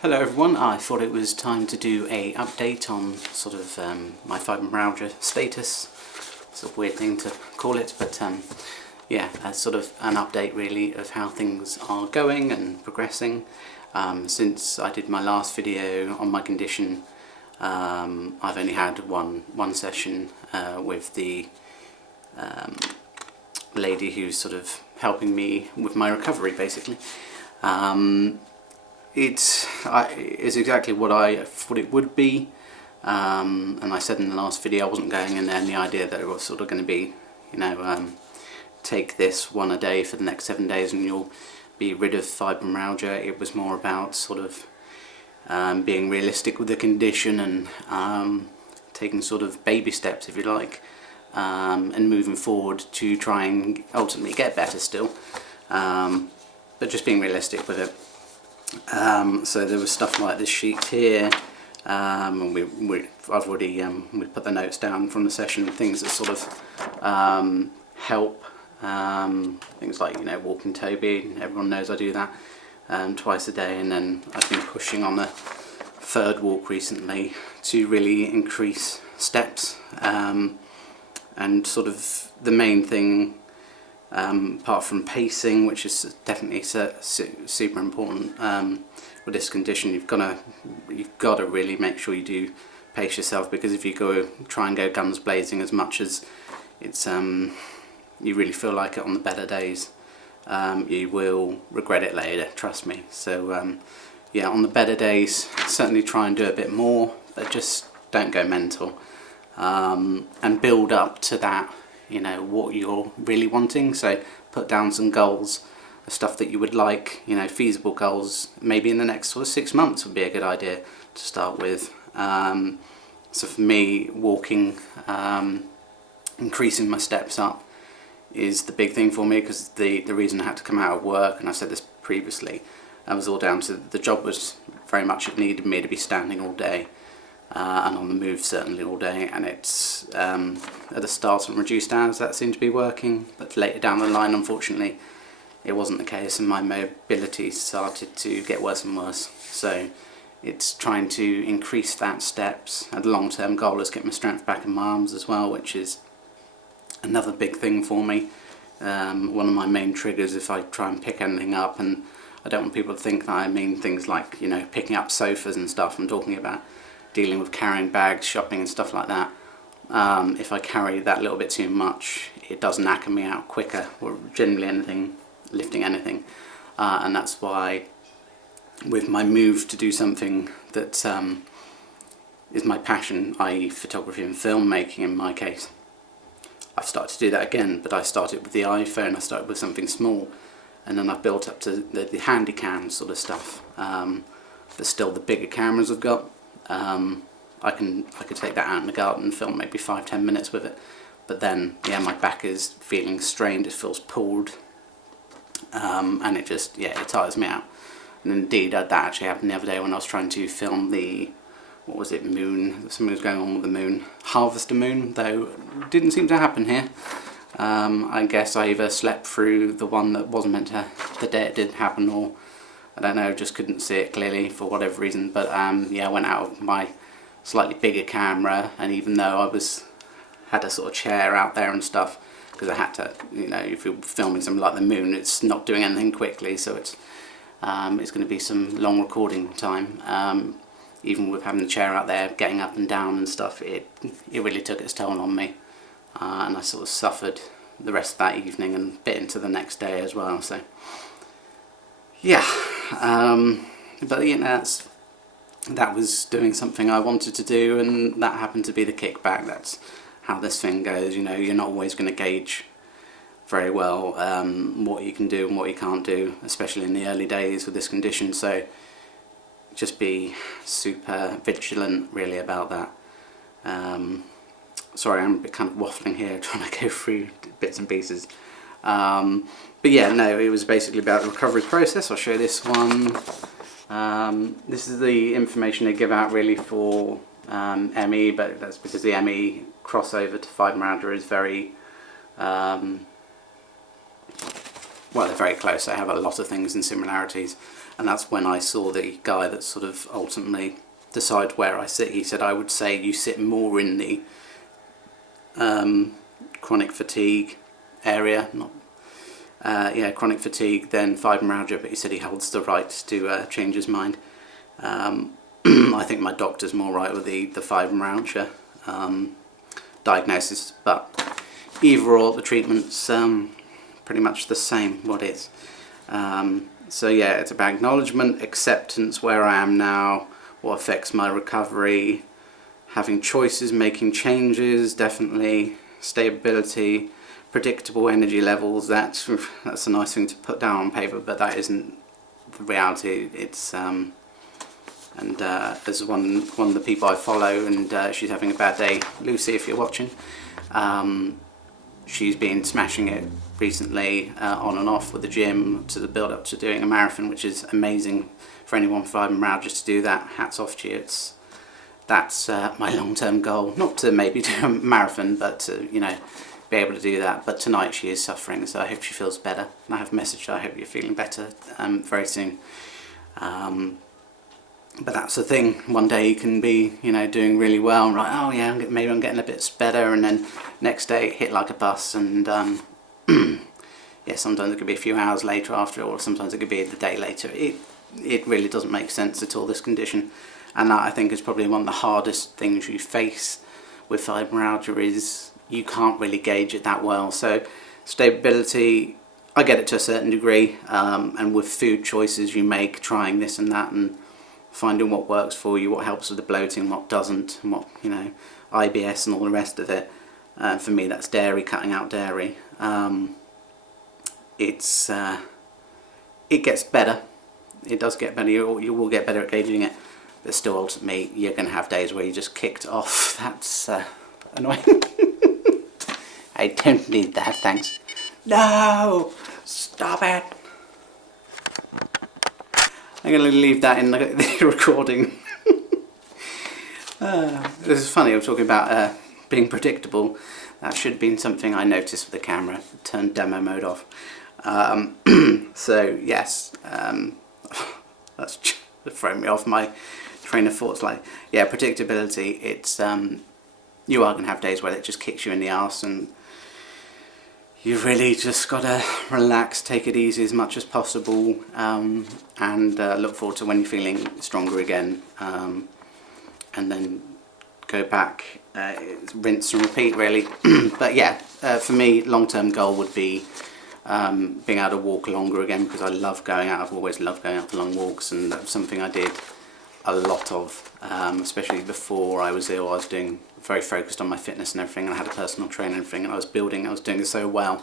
Hello everyone, I thought it was time to do a update on sort of my fibromyalgia status. It's a weird thing to call it, but yeah, sort of an update really of how things are going and progressing. Since I did my last video on my condition, I've only had one session with the lady who's sort of helping me with my recovery basically. It's exactly what I thought it would be, and I said in the last video I wasn't going in there in the idea that it was sort of going to be, you know, take this one a day for the next 7 days and you'll be rid of fibromyalgia. It was more about sort of being realistic with the condition and taking sort of baby steps, if you like, and moving forward to try and ultimately get better still, but just being realistic with it. So there was stuff like this sheet here, and I've already we put the notes down from the session, things that sort of help, things like, you know, walking Toby. Everyone knows I do that twice a day, and then I've been pushing on the third walk recently to really increase steps, and sort of the main thing, apart from pacing, which is definitely super important with this condition, you've got to really make sure you do pace yourself, because if you try and go guns blazing as much as it's you really feel like it on the better days, you will regret it later, trust me. So yeah, on the better days certainly try and do a bit more, but just don't go mental, and build up to that, you know, what you're really wanting. So put down some goals of stuff that you would like, you know, feasible goals, maybe in the next sort of 6 months would be a good idea to start with. So for me, walking, increasing my steps up is the big thing for me, because the reason I had to come out of work, and I said this previously, was all down to the job was very much, it needed me to be standing all day. And on the move certainly all day, and it's at the start on reduced hours that seemed to be working, but later down the line unfortunately it wasn't the case, and my mobility started to get worse and worse. So it's trying to increase that steps, and the long-term goal is get my strength back in my arms as well, which is another big thing for me. One of my main triggers if I try and pick anything up, and I don't want people to think that I mean things like, you know, picking up sofas and stuff. I'm talking about dealing with carrying bags, shopping and stuff like that. If I carry that little bit too much, it does knacker me out quicker, or generally anything, lifting anything. And that's why with my move to do something that is my passion, i.e. photography and filmmaking in my case, I've started to do that again, but I started with the iPhone, I started with something small, and then I've built up to the handy cam sort of stuff. But still the bigger cameras I've got, I could take that out in the garden and film maybe 5-10 minutes with it, but then yeah, my back is feeling strained, it feels pulled, and it just, yeah, it tires me out. And indeed that actually happened the other day when I was trying to film the, what was it, moon, something was going on with the moon, harvester moon, though it didn't seem to happen here. I guess I either slept through the one that wasn't meant to, the day it did happen, or I don't know, just couldn't see it clearly for whatever reason. But yeah, I went out of my slightly bigger camera, and even though I had a sort of chair out there and stuff, because I had to, you know, if you're filming something like the moon, it's not doing anything quickly, so it's going to be some long recording time. Even with having the chair out there, getting up and down and stuff, it really took its toll on me, and I sort of suffered the rest of that evening and a bit into the next day as well. So yeah, but you know, that was doing something I wanted to do, and that happened to be the kickback. That's how this thing goes, you know, you're not always going to gauge very well what you can do and what you can't do, especially in the early days with this condition. So just be super vigilant really about that. Sorry, I'm a bit kind of waffling here trying to go through bits and pieces. But yeah, no, it was basically about the recovery process. I'll show you this one. This is the information they give out really for ME, but that's because the ME crossover to fibromyalgia is very well, they're very close. They have a lot of things and similarities, and that's when I saw the guy that sort of ultimately decide where I sit. He said, I would say you sit more in the chronic fatigue area, not chronic fatigue, than fibromyalgia, but he said he holds the right to change his mind. I think my doctor's more right with the fibromyalgia diagnosis, but either or, the treatment's pretty much the same, what is. So yeah, it's about acknowledgement, acceptance, where I am now, what affects my recovery, having choices, making changes, definitely, stability, predictable energy levels. That's a nice thing to put down on paper, but that isn't the reality. It's as one of the people I follow, and she's having a bad day, Lucy, if you're watching, she's been smashing it recently, on and off with the gym, to the build up to doing a marathon, which is amazing for anyone with fibromyalgia to do that. Hats off to you. That's my long-term goal, not to maybe do a marathon, but to, you know, be able to do that. But tonight she is suffering, so I hope she feels better, and I have messaged her, I hope you're feeling better very soon. But that's the thing, one day you can be, you know, doing really well and like, oh yeah, maybe I'm getting a bit better, and then next day hit like a bus, and yeah, sometimes it could be a few hours later after, or sometimes it could be the day later. It really doesn't make sense at all, this condition, and that I think is probably one of the hardest things you face with fibromyalgia, is you can't really gauge it that well. So stability, I get it to a certain degree, and with food choices you make, trying this and that, and finding what works for you, what helps with the bloating, what doesn't, and what, you know, IBS and all the rest of it. For me, that's dairy, cutting out dairy. It gets better. It does get better. You will get better at gauging it, but still, ultimately, you're going to have days where you just kicked off. That's annoying. I don't need that, thanks. No! Stop it! I'm going to leave that in the recording. This is funny, I'm talking about being predictable. That should have been something I noticed with the camera. Turned demo mode off. So yes, that's thrown me off my train of thoughts. Like, yeah, predictability. It's you are going to have days where it just kicks you in the arse, and you've really just got to relax, take it easy as much as possible, and look forward to when you're feeling stronger again, and then go back, rinse and repeat really. But yeah, for me, long-term goal would be being able to walk longer again, because I love going out. I've always loved going out for long walks, and that's something I did a lot of, especially before I was ill. I was very focused on my fitness and everything, and I had a personal trainer and everything, and I was doing it so well,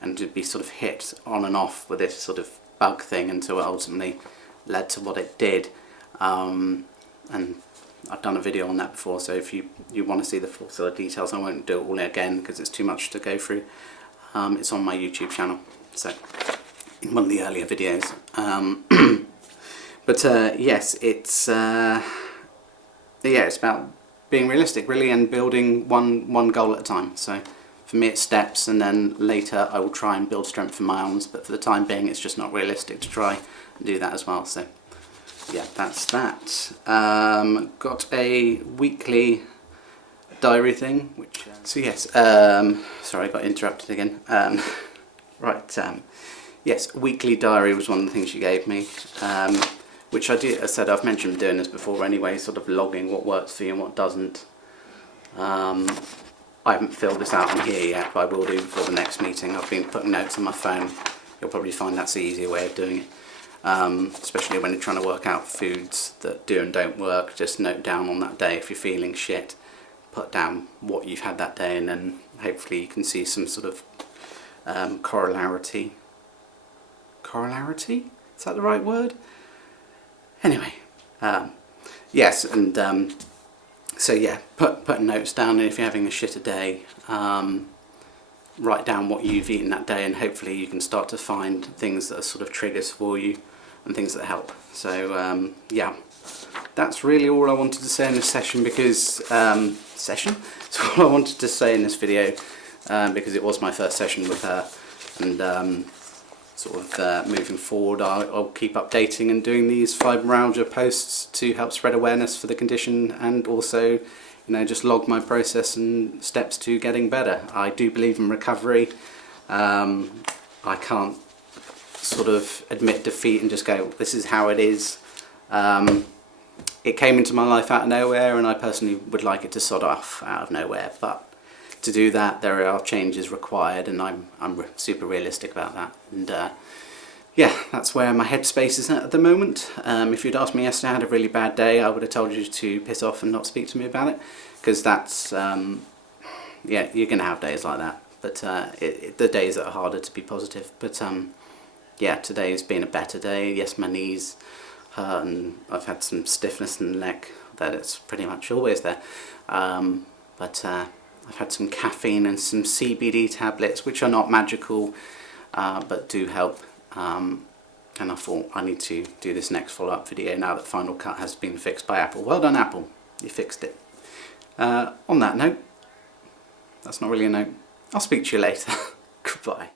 and to be sort of hit on and off with this sort of bug thing until it ultimately led to what it did. And I've done a video on that before, so if you want to see the full sort of details, I won't do it all again because it's too much to go through. It's on my YouTube channel, so in one of the earlier videos. But yes, it's about being realistic really, and building one goal at a time. So for me it's steps, and then later I will try and build strength in my arms, but for the time being it's just not realistic to try and do that as well. So yeah, that's that. Got a weekly diary thing, which so yes, sorry, I got interrupted again. Right, yes, weekly diary was one of the things she gave me, which I said I've mentioned doing this before anyway, sort of logging what works for you and what doesn't. I haven't filled this out on here yet, but I will do before the next meeting. I've been putting notes on my phone. You'll probably find that's the easier way of doing it, especially when you're trying to work out foods that do and don't work. Just note down on that day if you're feeling shit, put down what you've had that day, and then hopefully you can see some sort of correlation. Correlation? Is that the right word? Anyway, yes, and so yeah, put notes down, and if you're having a shit a day, write down what you've eaten that day, and hopefully you can start to find things that are sort of triggers for you and things that help. So yeah, that's really all I wanted to say in this session, because that's all I wanted to say in this video, because it was my first session with her, and sort of moving forward, I'll keep updating and doing these fibromyalgia posts to help spread awareness for the condition, and also, you know, just log my process and steps to getting better. I do believe in recovery. I can't sort of admit defeat and just go, this is how it is. It came into my life out of nowhere, and I personally would like it to sod off out of nowhere, but to do that there are changes required, and I'm super realistic about that. And yeah, that's where my headspace is at the moment. If you'd asked me yesterday I had a really bad day, I would have told you to piss off and not speak to me about it, because that's yeah, you're gonna have days like that, but the days that are harder to be positive. But yeah, today's been a better day. Yes, my knees hurt and I've had some stiffness in the neck, that it's pretty much always there, but I've had some caffeine and some CBD tablets, which are not magical, but do help, and I thought I need to do this next follow-up video now that Final Cut has been fixed by Apple. Well done, Apple, you fixed it. On that note, that's not really a note, I'll speak to you later. Goodbye.